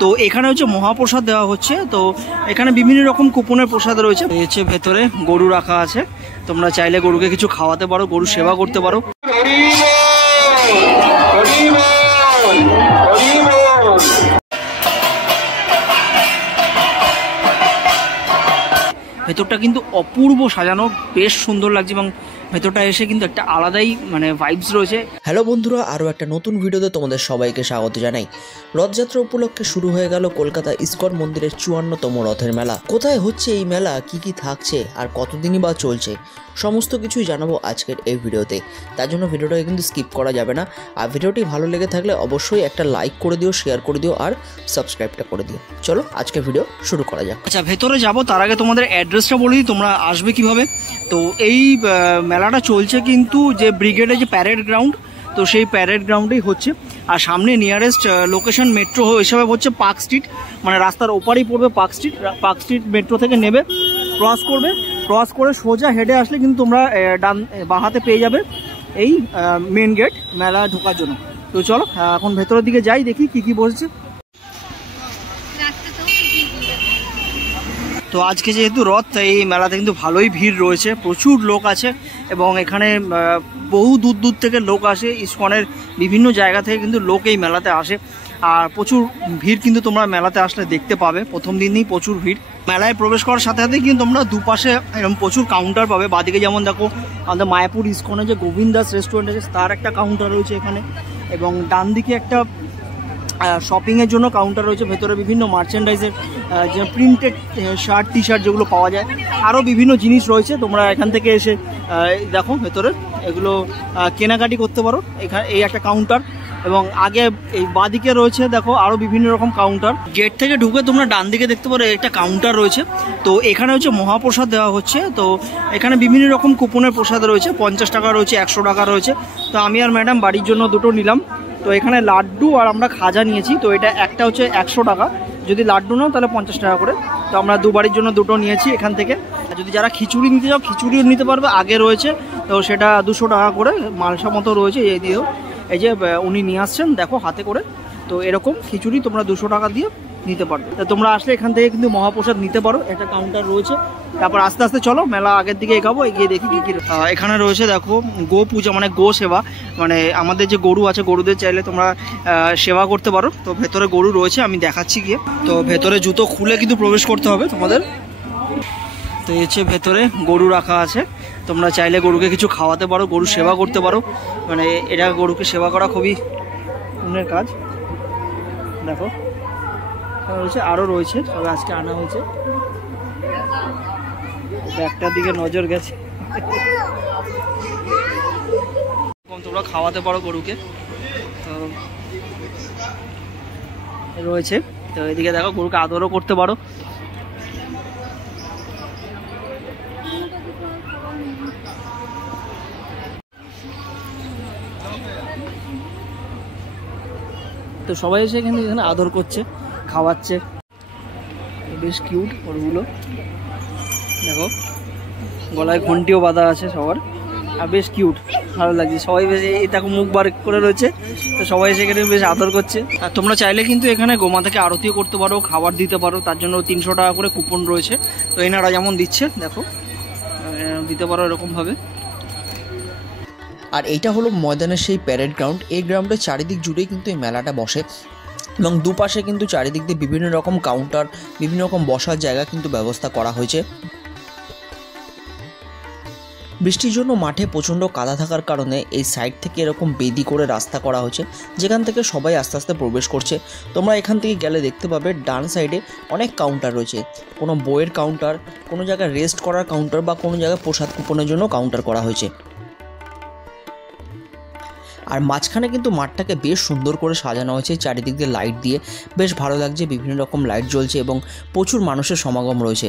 তো এখানে হচ্ছে মহাপ্রসাদ দেওয়া হচ্ছে। তো এখানে বিভিন্ন রকম কুপনের প্রসাদ রয়েছে। হচ্ছে ভেতরে গরু রাখা আছে, তোমরা চাইলে গরুকে কিছু খাওয়াতে পারো, গরু সেবা করতে পারো। ভেতরটা কিন্তু অপূর্ব সাজানো, বেশ সুন্দর লাগছে এবং ভেতরটা এসে কিন্তু একটা আলাদাই মানে ভাইবস রয়েছে। হ্যালো বন্ধুরা, আরও একটা নতুন ভিডিওতে তোমাদের সবাইকে স্বাগত জানাই। রথযাত্রা উপলক্ষে শুরু হয়ে গেল কলকাতা ইস্কন মন্দিরের 54তম রথের মেলা। কোথায় হচ্ছে এই মেলা, কি কি থাকছে আর কতদিনই বা চলছে, সমস্ত কিছুই জানাবো আজকের এই ভিডিওতে। তার জন্য ভিডিওটাকে কিন্তু স্কিপ করা যাবে না। আর ভিডিওটি ভালো লেগে থাকলে অবশ্যই একটা লাইক করে দিও, শেয়ার করে দিও আর সাবস্ক্রাইবটা করে দিও। চলো আজকে ভিডিও শুরু করা যাক। আচ্ছা, ভেতরে যাবো তার আগে তোমাদের অ্যাড্রেসটা বলে দিই, তোমরা আসবে কিভাবে। তো এই মেলাটা চলছে কিন্তু যে ব্রিগেডের যে প্যারেড গ্রাউন্ড, তো সেই প্যারেড গ্রাউন্ডেই হচ্ছে। আর সামনে নিয়ারেস্ট লোকেশন মেট্রো হিসাবে হচ্ছে পার্ক স্ট্রিট, মানে রাস্তার ওপারেই পড়বে park street. Park street metro থেকে নেবে, ক্রস করে সোজা হেডে আসলে কিন্তু তোমরা বাঁ হাতে পেয়ে যাবে এই মেন গেট মেলা ঢোকার জন্য। তো চলো এখন ভেতরের দিকে যাই, দেখি কি কি বলছে। তো আজকে যেহেতু রথ, এই মেলাতে কিন্তু ভালোই ভিড় রয়েছে, প্রচুর লোক আছে এবং এখানে বহু দূর দূর থেকে লোক আসে। ইস্কনের বিভিন্ন জায়গা থেকে কিন্তু লোক এই মেলাতে আসে আর প্রচুর ভিড় কিন্তু তোমরা মেলাতে আসলে দেখতে পাবে। প্রথম দিনই প্রচুর ভিড়। মেলায় প্রবেশ করার সাথে সাথে কিন্তু তোমরা দুপাশে এরকম প্রচুর কাউন্টার পাবে। বাদিকে যেমন দেখো আমাদের মায়াপুর ইস্কনে যে গোবিন্দ দাস রেস্টুরেন্ট আছে তার একটা কাউন্টার রয়েছে এখানে, এবং ডান দিকে একটা শপিংয়ের জন্য কাউন্টার রয়েছে। ভেতরে বিভিন্ন মার্চেন্ডাইজের যে প্রিন্টেড শার্ট টি শার্ট যেগুলো পাওয়া যায়, আরও বিভিন্ন জিনিস রয়েছে। তোমরা এখান থেকে এসে দেখো ভেতরে এগুলো কেনাকাটি করতে পারো। এখানে এই একটা কাউন্টার, এবং আগে এই বাঁদিকে রয়েছে দেখো আরও বিভিন্ন রকম কাউন্টার। গেট থেকে ঢুকে তোমরা ডান দিকে দেখতে পারো একটা কাউন্টার রয়েছে। তো এখানে হচ্ছে মহাপ্রসাদ দেওয়া হচ্ছে। তো এখানে বিভিন্ন রকম কুপনের প্রসাদ রয়েছে, 50 টাকা রয়েছে, 100 টাকা রয়েছে। তো আমি আর ম্যাডাম বাড়ির জন্য দুটো নিলাম। তো এখানে লাড্ডু আর আমরা খাজা নিয়েছি। তো এটা একটা হচ্ছে 100 টাকা, যদি লাড্ডু নাও তাহলে 50 টাকা করে। তো আমরা দুবারের জন্য দুটো নিয়েছি এখান থেকে। যদি যারা খিচুড়ি নিতে চাও খিচুড়িও নিতে পারবে, আগে রয়েছে। তো সেটা 200 টাকা করে মালসা মতো রয়েছে। এই দিয়েও এই যে উনি নিয়ে আসছেন দেখো হাতে করে। তো এরকম খিচুড়ি তোমরা 200 টাকা দিয়ে নিতে পারবে। তো তোমরা আসলে এখান থেকে কিন্তু মহাপ্রসাদ নিতে পারো, একটা কাউন্টার রয়েছে। তারপর আস্তে আস্তে চলো মেলা আগের দিকে এগাবো, এগিয়ে দেখি কি কি। এখানে রয়েছে দেখো গো পূজা, মানে গো সেবা, মানে আমাদের যে গরু আছে গরুদের চাইলে তোমরা সেবা করতে পারো। তো ভেতরে গরু রয়েছে, আমি দেখাচ্ছি গিয়ে। তো ভেতরে জুতো খুলে কিন্তু প্রবেশ করতে হবে তোমাদের। তো এই হচ্ছে ভেতরে গরু রাখা আছে, তোমরা চাইলে গরুকে কিছু খাওয়াতে পারো, গরু সেবা করতে পারো। মানে এটা গরুকে সেবা করা খুবই পুণ্যের কাজ। দেখো রয়েছে, আরও রয়েছে, তবে আজকে আনা হয়েছে। একটার দিকে নজর গেছে। তোমরা খাওয়াতে পারো গরুকে, তো রয়েছে। তো এদিকে দেখো গরুকে আদরও করতে পারো। তো সবাই এসে এখানে আদর করছে, খাওয়াচ্ছে, বেশ কিউট গরুগুলো। দেখো গলায় ঘন্টিও বাঁধা আছে সবার, আর বেশ কিউট, ভালো লাগছে। সবাই বেশ দেখো মুখ বার করে রয়েছে। তো সবাই সেখানে বেশ আদর করছে। আর তোমরা চাইলে কিন্তু এখানে গোমাতাকে আরতিও করতে পারো, খাবার দিতে পারো, তার জন্য 300 টাকা করে কুপন রয়েছে। তো এনারা যেমন দিচ্ছে দেখো দিতে পারো এরকমভাবে। আর এইটা হলো ময়দানের সেই প্যারেড গ্রাউন্ড। এই গ্রাউন্ডের চারিদিক জুড়েই কিন্তু এই মেলাটা বসে, এবং দুপাশে কিন্তু চারিদিক দিয়ে বিভিন্ন রকম কাউন্টার, বিভিন্ন রকম বসার জায়গা কিন্তু ব্যবস্থা করা হয়েছে। বৃষ্টির জন্য মাঠে প্রচণ্ড কাদা থাকার কারণে এই সাইড থেকে এরকম বেদি করে রাস্তা করা হয়েছে, যেখান থেকে সবাই আস্তে আস্তে প্রবেশ করছে। তোমরা এখান থেকে গেলে দেখতে পাবে ডান সাইডে অনেক কাউন্টার রয়েছে, কোনো বইয়ের কাউন্টার, কোনো জায়গায় রেস্ট করার কাউন্টার, বা কোনো জায়গায় প্রসাদ কুপনের জন্য কাউন্টার করা হয়েছে। আর মাঝখানে কিন্তু মাঠটাকে বেশ সুন্দর করে সাজানো হয়েছে, চারিদিক দিয়ে লাইট দিয়ে বেশ ভালো লাগছে। বিভিন্ন রকম লাইট জ্বলছে এবং প্রচুর মানুষের সমাগম রয়েছে।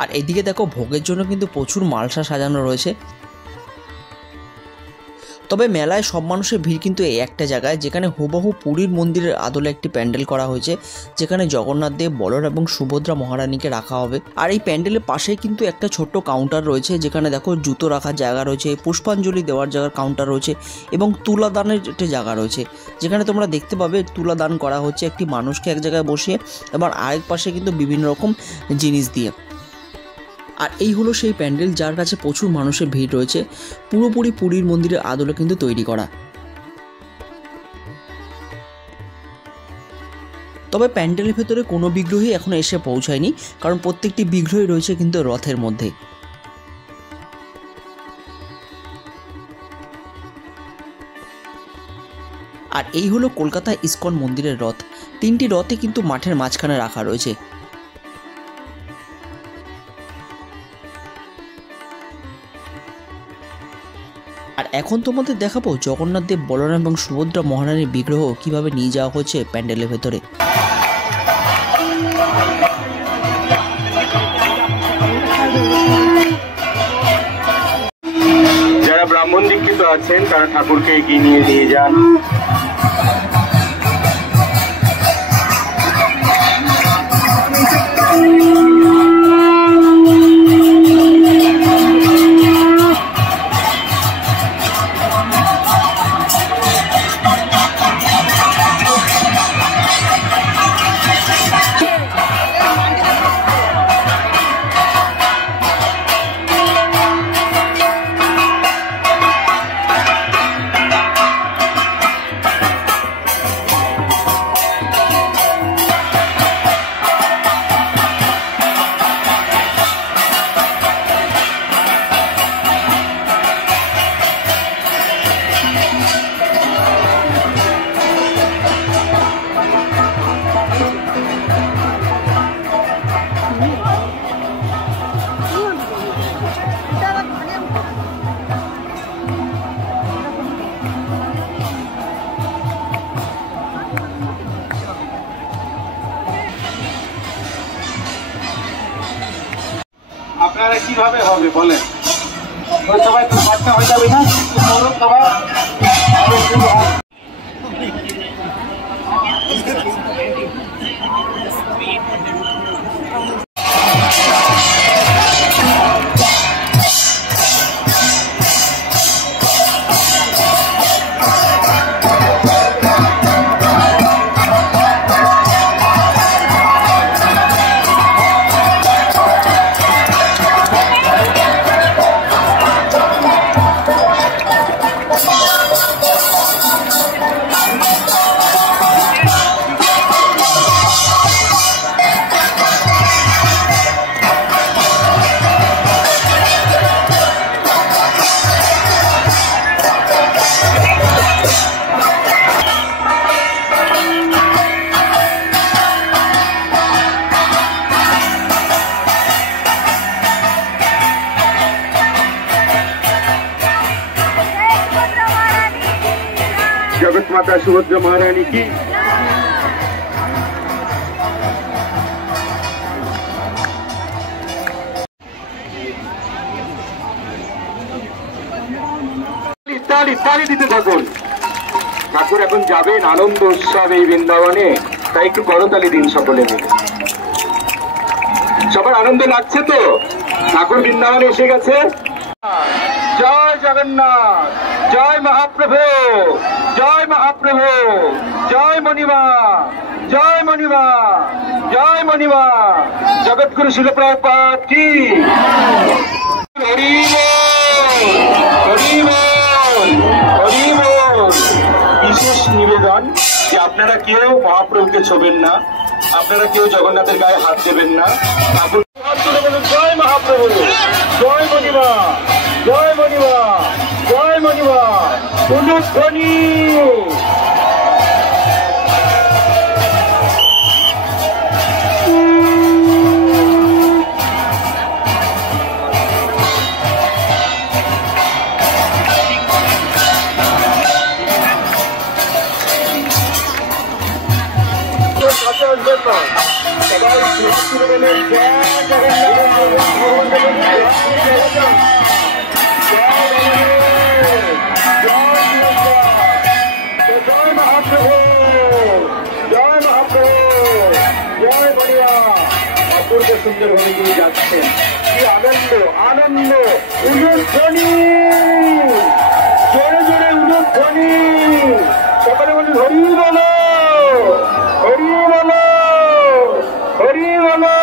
আর এদিকে দেখো ভোগের জন্য কিন্তু প্রচুর মালসা সাজানো রয়েছে। তবে মেলায় সব মানুষের ভিড় কিন্তু এই একটা জায়গায়, যেখানে হুবহু পুরীর মন্দিরের আদলে একটি প্যান্ডেল করা হয়েছে, যেখানে জগন্নাথ দেব, বলরাম এবং সুভদ্রা মহারানীকে রাখা হবে। আর এই প্যান্ডেলের পাশেই কিন্তু একটা ছোট্ট কাউন্টার রয়েছে, যেখানে দেখো জুতো রাখার জায়গা রয়েছে, পুষ্পাঞ্জলি দেওয়ার জায়গার কাউন্টার রয়েছে এবং তুলাদানের একটা জায়গা রয়েছে, যেখানে তোমরা দেখতে পাবে তুলাদান করা হচ্ছে একটি মানুষকে এক জায়গায় বসিয়ে এবং আরেক পাশে কিন্তু বিভিন্ন রকম জিনিস দিয়ে। আর এই হলো সেই প্যান্ডেল যার কাছে প্রচুর মানুষের ভিড় রয়েছে, পুরোপুরি পুরীর মন্দিরের আদলে কিন্তু তৈরি করা। তবে প্যান্ডেলের ভেতরে কোনো বিগ্রহই এখনো এসে পৌঁছায়নি, কারণ প্রত্যেকটি বিগ্রহই রয়েছে কিন্তু রথের মধ্যে। আর এই হলো কলকাতা ইসকন মন্দিরের রথ। 3টি রথে কিন্তু মাঠের মাঝখানে রাখা রয়েছে। আর এখন তোমাদের দেখাবো জগন্নাথ দেব, বলরাম এবং সুভদ্রা মহারানীর বিগ্রহ কিভাবে নিয়ে যাওয়া হচ্ছে প্যান্ডেলের ভেতরে। যারা ব্রাহ্মণ দীক্ষিত আছেন তারা ঠাকুরকে এগিয়ে নিয়ে যান। আপনারা কিভাবে হবে বলেন? সবাই তো বাচ্চা হয়ে যাবে না? जगत माता सुभद्रा महारानी की। ताली দিতে থাকুন। ঠাকুর এখন যাবেন আনন্দ উৎসব এই বৃন্দাবনে, তাই একটু করতালি দিন সকলে মিলে। সবার আনন্দ লাগছে তো? ঠাকুর বৃন্দাবনে এসে গেছে। জয় জগন্নাথ, জয় মহাপ্রভু, জয় মহাপ্রভু, জয় মণিমা, জয় মণিমা, জয় মণিমা, জগৎগুরু শিল প্রভুপাদ কি। হরি বল, হরি বল, হরি বল। বিশেষ নিবেদন যে আপনারা কেউ মহাপ্রভুকে ছোবেন না, আপনারা কেউ জগন্নাথের গায়ে হাত দেবেন না। ঠাকুর জয় মহাপ্রভু, জয় মণিমা, জয় মণিমা, জয় মণিমা, অনুধ্বনি। সবাই মহাপ্রভু, জয় মহাপ্রভু, জয় বলিয়া। অপূর্ব সুন্দর ভাবে তিনি যাচ্ছেন, কি আনন্দ আনন্দ, উলুধ্বনি, জোরে জোরে উলুধ্বনি, সকলে বলি হরি বলো, হরি বলো, হরি বলো।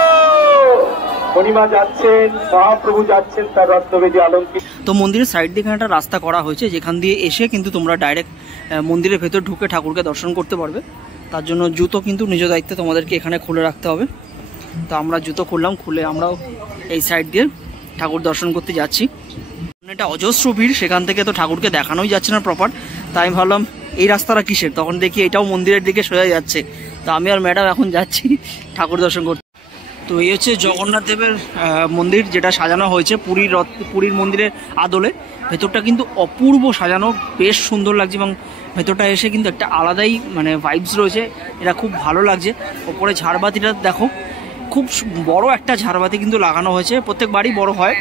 মণিমা যাচ্ছেন, মহাপ্রভু যাচ্ছেন তার রত্নবেদী অলঙ্কৃত। তো মন্দিরের সাইড দিয়ে এখানে একটা রাস্তা করা হয়েছে, যেখান দিয়ে এসে কিন্তু তোমরা ডাইরেক্ট মন্দিরের ভেতর ঢুকে ঠাকুরকে দর্শন করতে পারবে। তার জন্য জুতো কিন্তু নিজ দায়িত্বে তোমাদেরকে এখানে খুলে রাখতে হবে। তো আমরা জুতো খুললাম, খুলে আমরাও এই সাইড দিয়ে ঠাকুর দর্শন করতে যাচ্ছি। এটা অজস্র ভিড়, সেখান থেকে তো ঠাকুরকে দেখানোই যাচ্ছে না প্রপার। তাই আমি ভাবলাম এই রাস্তাটা কিসের, তখন দেখি এটাও মন্দিরের দিকে সোজা যাচ্ছে। তো আমি আর ম্যাডাম এখন যাচ্ছি ঠাকুর দর্শন করতে। তো এই হচ্ছে জগন্নাথ দেবের মন্দির, যেটা সাজানো হয়েছে পুরীর মন্দিরের আদলে। ভেতরটা কিন্তু অপূর্ব সাজানো, বেশ সুন্দর লাগছে এবং ভেতরটা এসে কিন্তু একটা আলাদাই মানে ভাইবস রয়েছে, এটা খুব ভালো লাগছে। ওপরে ঝাড়বাতিটা দেখো, খুব বড় একটা ঝাড়বাতি কিন্তু লাগানো হয়েছে, প্রত্যেক বাড়ি বড় হয়।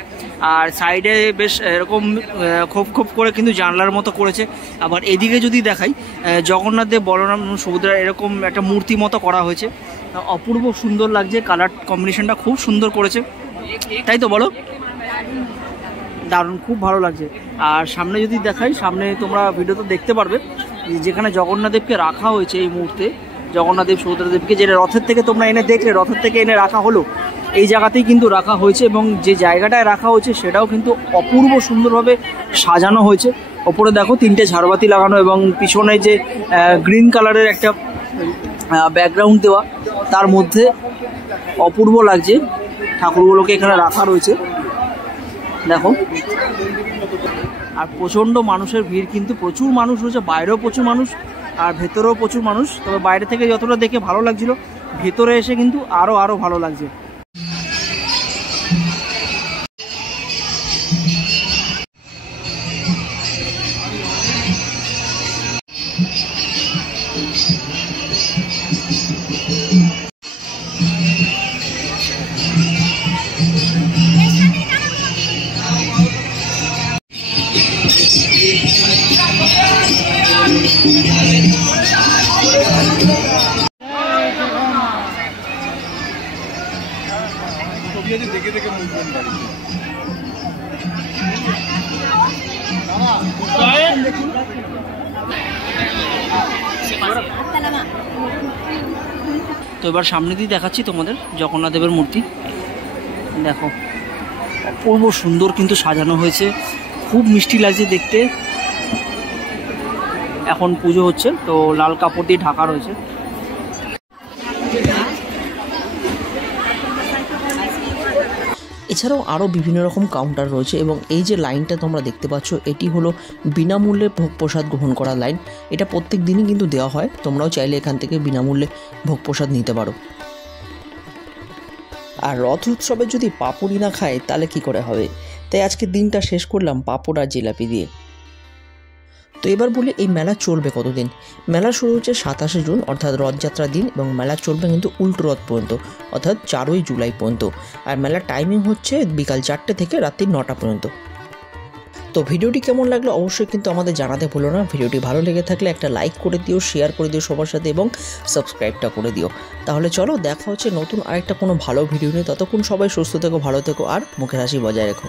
আর সাইডে বেশ এরকম খোপ খোপ করে কিন্তু জানলার মতো করেছে। আবার এদিকে যদি দেখাই, জগন্নাথ দেব, বলরাম, সুভদ্রা এরকম একটা মূর্তি মতো করা হয়েছে, অপূর্ব সুন্দর লাগছে। কালার কম্বিনেশনটা খুব সুন্দর করেছে, তাই তো বলো? দারুণ, খুব ভালো লাগছে। আর সামনে যদি দেখাই, সামনে তোমরা ভিডিওতে দেখতে পারবে যেখানে জগন্নাথ দেবকে রাখা হয়েছে এই মুহূর্তে, জগন্নাথ দেব সুভদ্রা দেবকে যেটা রথের থেকে তোমরা এনে দেখলে, রথের থেকে এনে রাখা হলো, এই জায়গাতেই কিন্তু রাখা হয়েছে। এবং যে জায়গাটায় রাখা হয়েছে সেটাও কিন্তু অপূর্ব সুন্দরভাবে সাজানো হয়েছে। ওপরে দেখো 3টে ঝাড়বাতি লাগানো এবং পিছনে যে গ্রিন কালারের একটা ব্যাকগ্রাউন্ড দেওয়া, তার মধ্যে অপূর্ব লাগছে। ঠাকুরগুলোকে এখানে রাখা রয়েছে দেখো। আর প্রচণ্ড মানুষের ভিড়, কিন্তু প্রচুর মানুষ রয়েছে, বাইরেও প্রচুর মানুষ আর ভেতরেও প্রচুর মানুষ। তবে বাইরে থেকে যতটা দেখে ভালো লাগছিল, ভেতরে এসে কিন্তু আরও ভালো লাগছে। দেখে দেখে তো এবার সামনে দিয়ে দেখাচ্ছি তোমাদের জগন্নাথ দেবের মূর্তি। দেখো অপূর্ব সুন্দর কিন্তু সাজানো হয়েছে, খুব মিষ্টি লাগছে দেখতে। এখন পুজো হচ্ছে, তো লাল কাপড় দিয়ে ঢাকা রয়েছে। এছাড়াও আরও বিভিন্ন রকম কাউন্টার রয়েছে এবং এই যে লাইনটা তোমরা দেখতে পাচ্ছ, এটি হলো বিনামূল্যে ভোগ প্রসাদ গ্রহণ করার লাইন। এটা প্রত্যেক দিনই কিন্তু দেওয়া হয়, তোমরাও চাইলে এখান থেকে বিনামূল্যে ভোগ প্রসাদ নিতে পারো। আর রথ উৎসবে যদি পাঁপড়ি না খায় তাহলে কি করে হবে, তাই আজকে দিনটা শেষ করলাম পাঁপড় আর জিলাপি দিয়ে। তো এবার বলি এই মেলা চলবে কতদিন। মেলা শুরু হচ্ছে 27শে জুন অর্থাৎ রথযাত্রার দিন এবং মেলা চলবে কিন্তু উল্টো রথ পর্যন্ত অর্থাৎ 4ই জুলাই পর্যন্ত। আর মেলার টাইমিং হচ্ছে বিকাল 4টে থেকে রাত্রি 9টা পর্যন্ত। তো ভিডিওটি কেমন লাগলো অবশ্যই কিন্তু আমাদের জানাতে ভুলো না। ভিডিওটি ভালো লেগে থাকলে একটা লাইক করে দিও, শেয়ার করে দিও সবার সাথে এবং সাবস্ক্রাইবটা করে দিও। তাহলে চলো দেখা হচ্ছে নতুন আরেকটা কোনো ভালো ভিডিও নিয়ে। ততক্ষণ সবাই সুস্থ থেকো, ভালো থেকো আর মুখের হাসি বজায় রেখো।